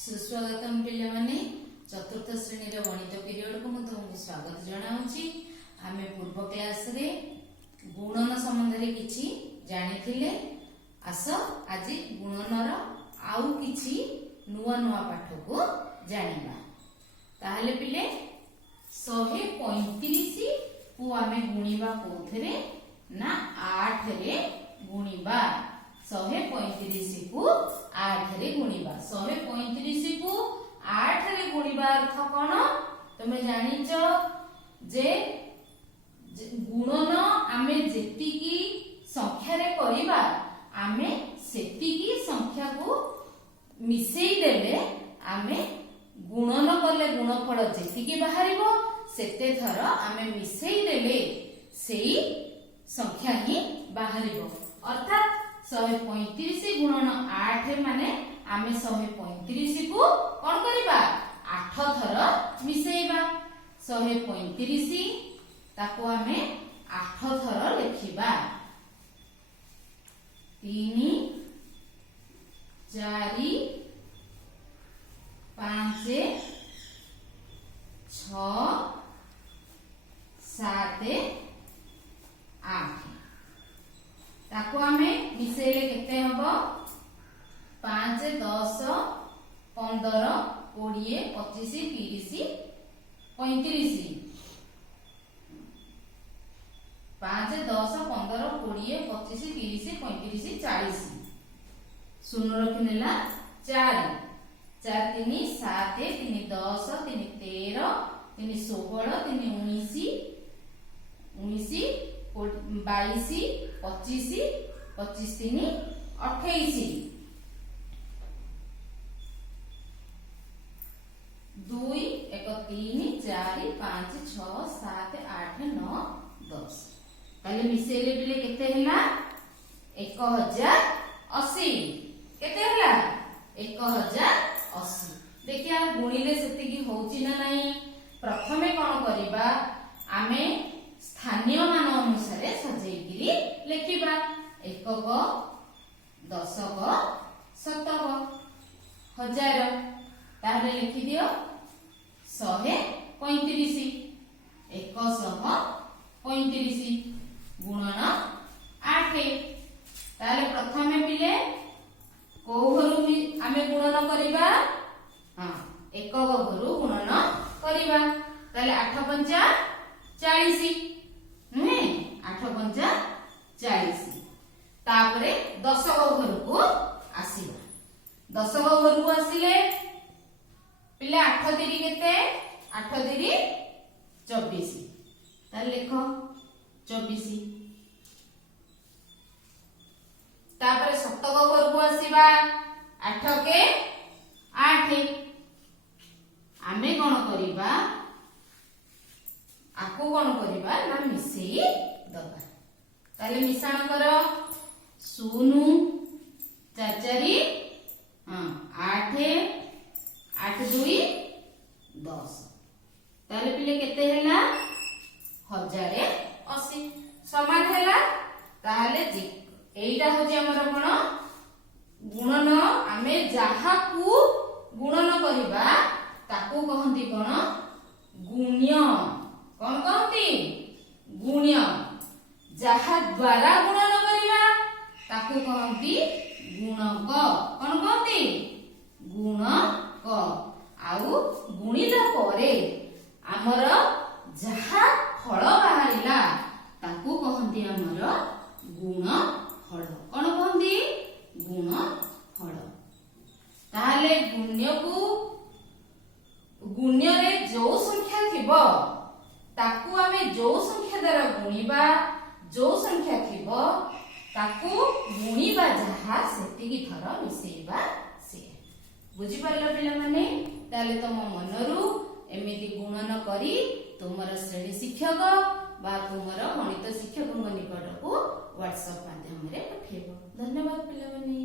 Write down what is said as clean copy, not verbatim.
सुस्वागतम पिलामाने चतुर्थ श्रेणी रे गणित पीरियड को मैं तुमको स्वागत जनाऊँगी। आमे पूर्व क्लास रे गुणन संबंध रे किछि जानिथिले। आस आज गुणनर आउ किछि नुआ नुआ पाठ को जानिबा। ताहले पिले 135 को आमे गुणिबा कोथरे ना 8 रे गुणिबा। 135 को 8 रे गुणिबा। 135 को 8 रे गुणिबा अर्थ कोन तमे जानिच जे गुणन आमे जेतिकी संख्या रे करिबा आमे सेतिकी संख्या को मिसेई देले आमे गुणन करले गुणफल जेतिकी बाहरिबो सेते थर आमे मिसेई देले सेई संख्या ही बाहरिबो। अर्थात 135 गुणन 8 माने आमे 135 को कोन करिबा 8 थर मिसेइबा। 135 ताको आमे 8 थर लिखिबा। 3 4 5 6 7 8 ताको आमे मिसेले केते हबो 5 10 15 20 25 30 35 5 10 15 20 25 30 35 40 शून्य रखिनेला 4 4 3 7 3 10 3 13 3 16 3 19 19 22 25 25 3 28 2 1 3 4 5 6 7 8 9 10 ताले मिसेले बिले केते हैला 1080 केते हैला 1080। देखिया गुणिले सेतिकी होउची ना नाही। प्रथमे कोन करिबा आमे स्थानीय मान अनुसार सजेइकिरी लिखिबा। एकक दशक शतक हजार ताहले लिखि दियो 135 135 गुणन 8। ताहले प्रथमे पिले को घरु आमे गुणन करिबा। हां एकक घरु गुणन करिबा। ताहले 8 पंचा 40 नुहे 8 पंचा 40। तापरे दशक घर को आसीबा। दशक घर को आसीले पिले 8 3 केते 8 3 24 ताले लिखो 24। तापरे शतक घर को आसीबा 8 के 8 आमे कोन करिबा आको कोन करिबा ना मिसेई दबा। ताले मिसाण करो 0 4 4 8 8 2 10 ताले पिले केते हैला 1080 समान हैला। ताले एइटा होची हमर कोन गुणन आमे जाहा को गुणन करिबा ताको कहंती कोन गुण्य। कोन कहंती गुण्य। जाहा द्वारा गुणन करिबा ताको कहंती गुणक। कोन कहंती गुणक। आउ गुणिला परे हमर जाहा फल बाहरिला ताको कहंती हमर गुणफल। कोन कहंती गुणफल। ताहले गुण्य को गुण्य रे जो संख्या थिबो ताकू आमे जो संख्या द्वारा गुणिबा। जो संख्या थिबो ताकू गुणिबा जहा सेतिकी थर मिसेइबा से। बुझि पारलो पिला माने। ताले तम मनरु एमिति गुणन करी तुमर श्रेणी शिक्षक बा तुमर गणित शिक्षक निकट को व्हाट्सएप माध्यम रे पठेबो। धन्यवाद पिला माने।